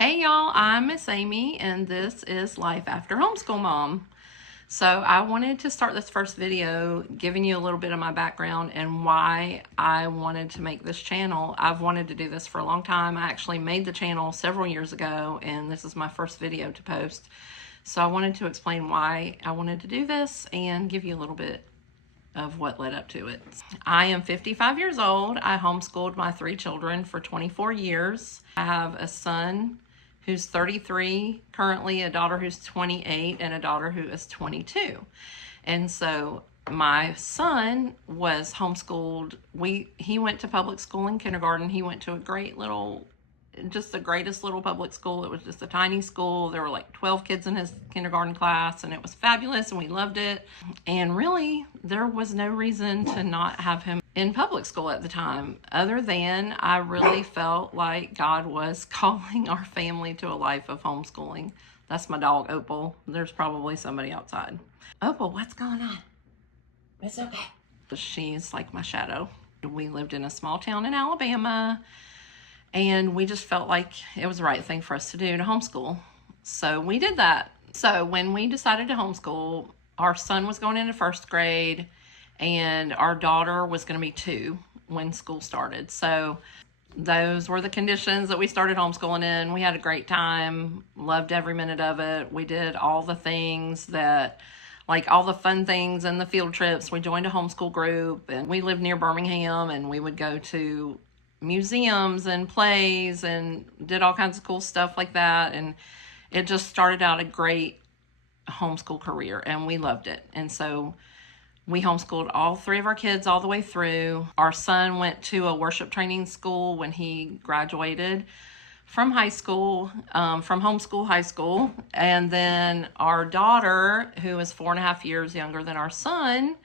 Hey y'all, I'm Miss Amy and this is Life After Homeschool Mom. So I wanted to start this first video giving you a little bit of my background and why I wanted to make this channel. I've wanted to do this for a long time. I actually made the channel several years ago and this is my first video to post. So I wanted to explain why I wanted to do this and give you a little bit of what led up to it. I am 55 years old. I homeschooled my 3 children for 24 years. I have a son who's 33 currently, a daughter who's 28, and a daughter who is 22. And so my son was homeschooled. He went to public school in kindergarten. He went to a great little, just the greatest little public school. It was just a tiny school. There were like 12 kids in his kindergarten class, and it was fabulous, and we loved it. And really, there was no reason to not have him in public school at the time, other than I really felt like God was calling our family to a life of homeschooling. That's my dog, Opal. There's probably somebody outside. Opal, what's going on? It's okay. She's like my shadow. We lived in a small town in Alabama, and we just felt like it was the right thing for us to do, to homeschool. So we did that. So when we decided to homeschool, our son was going into 1st grade, and our daughter was going to be 2 when school started. So those were the conditions that we started homeschooling in. We had a great time, loved every minute of it. We did all the things that, like all the fun things and the field trips. We joined a homeschool group, and we lived near Birmingham, and we would go to museums and plays and did all kinds of cool stuff like that. And it just started out a great homeschool career, and we loved it. And so we homeschooled all 3 of our kids all the way through. Our son went to a worship training school when he graduated from high school, from homeschool high school. And then our daughter, who is 4.5 years younger than our son,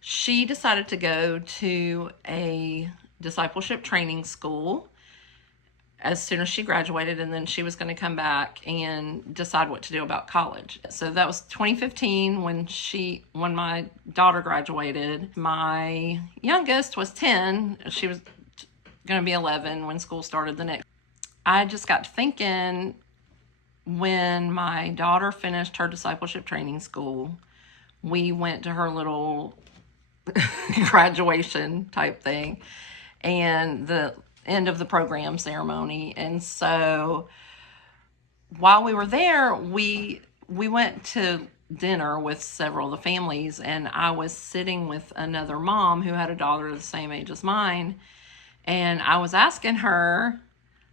she decided to go to a discipleship training school as soon as she graduated, and then she was going to come back and decide what to do about college. So that was 2015 when my daughter graduated. My youngest was 10. She was going to be 11 when school started the next. I just got to thinking, when my daughter finished her discipleship training school, we went to her little graduation type thing and the end of the program ceremony. And so while we were there, we went to dinner with several of the families, and I was sitting with another mom who had a daughter the same age as mine, and I was asking her,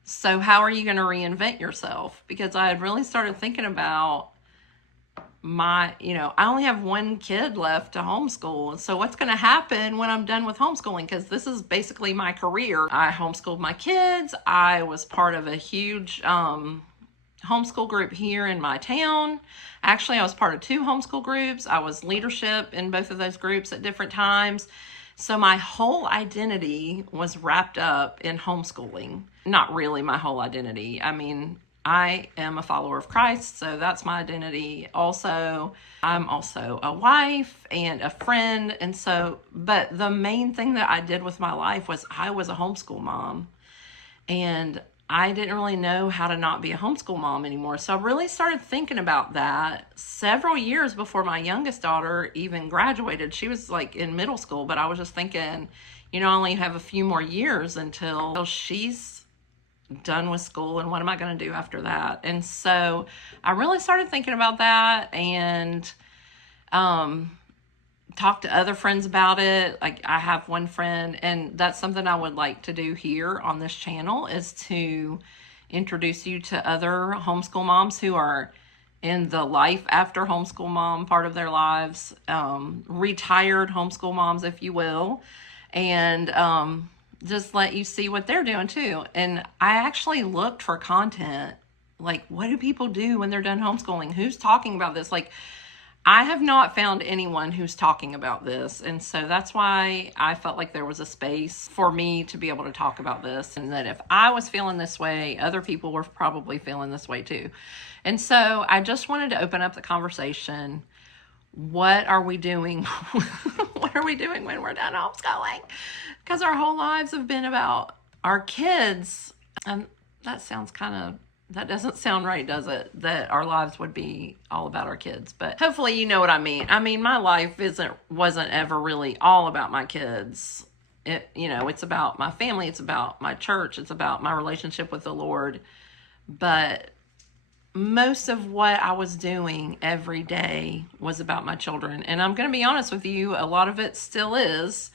so how are you going to reinvent yourself? Because I had really started thinking about I only have 1 kid left to homeschool. So what's going to happen when I'm done with homeschooling? Because this is basically my career. I homeschooled my kids. I was part of a huge homeschool group here in my town. Actually, I was part of 2 homeschool groups. I was leadership in both of those groups at different times. So my whole identity was wrapped up in homeschooling. Not really my whole identity. I mean, I am a follower of Christ, so that's my identity. Also, I'm also a wife and a friend. And so, but the main thing that I did with my life was I was a homeschool mom. And I didn't really know how to not be a homeschool mom anymore. So I really started thinking about that several years before my youngest daughter even graduated. She was like in middle school, but I was just thinking, I only have a few more years until she's done with school, and what am I going to do after that? And so I really started thinking about that, and talked to other friends about it. Like, I have one friend, and that's something I would like to do here on this channel, is to introduce you to other homeschool moms who are in the life after homeschool mom part of their lives, retired homeschool moms, if you will, and just let you see what they're doing too. And I actually looked for content, like, what do people do when they're done homeschooling? Who's talking about this? Like, I have not found anyone who's talking about this. And so that's why I felt like there was a space for me to be able to talk about this, and that if I was feeling this way, other people were probably feeling this way too. And so I just wanted to open up the conversation. What are we doing? What are we doing when we're done homeschooling? Because our whole lives have been about our kids. And that sounds kind of That doesn't sound right, does it? That our lives would be all about our kids. But hopefully you know what I mean. I mean, my life wasn't ever really all about my kids. It's about my family, it's about my church, it's about my relationship with the Lord. But most of what I was doing every day was about my children. And I'm going to be honest with you, a lot of it still is.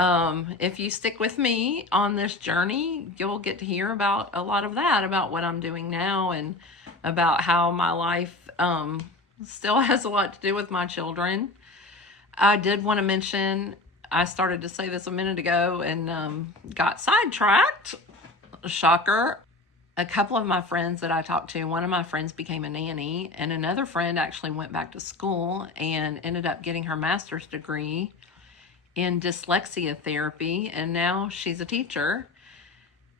If you stick with me on this journey, you'll get to hear about a lot of that, about what I'm doing now, and about how my life still has a lot to do with my children. I did want to mention, I started to say this a minute ago and got sidetracked. Shocker. A couple of my friends that I talked to, one of my friends became a nanny, and another friend actually went back to school and ended up getting her master's degree in dyslexia therapy, and now she's a teacher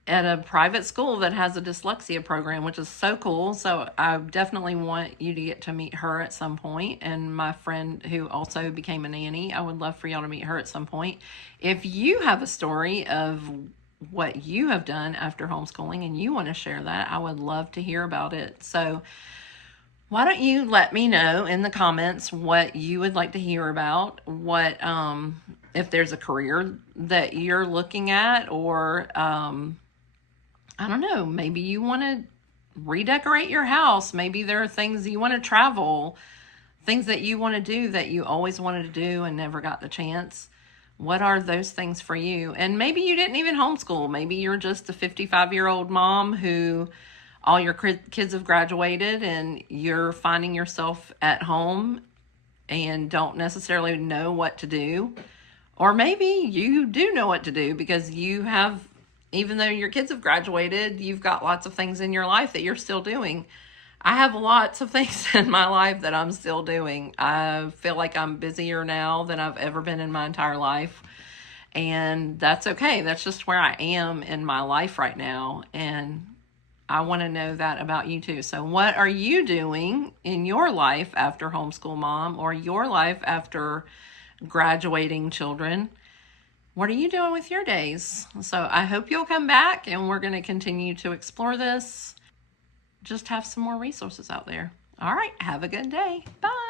at a private school that has a dyslexia program, which is so cool. So I definitely want you to get to meet her at some point. And my friend who also became a nanny, I would love for y'all to meet her at some point. If you have a story of what you have done after homeschooling and you want to share that, I would love to hear about it. So why don't you let me know in the comments what you would like to hear about, what if there's a career that you're looking at, or I don't know, maybe you want to redecorate your house. Maybe there are things you want to travel, things that you want to do that you always wanted to do and never got the chance. What are those things for you? And maybe you didn't even homeschool. Maybe you're just a 55-year-old mom who all your kids have graduated and you're finding yourself at home and don't necessarily know what to do. Or maybe you do know what to do because you have, even though your kids have graduated, you've got lots of things in your life that you're still doing. I have lots of things in my life that I'm still doing. I feel like I'm busier now than I've ever been in my entire life. And that's okay. That's just where I am in my life right now. And I want to know that about you too. So what are you doing in your life after Homeschool Mom, or your life after graduating children? What are you doing with your days? So I hope you'll come back and we're going to continue to explore this. Just have some more resources out there. All right. Have a good day. Bye.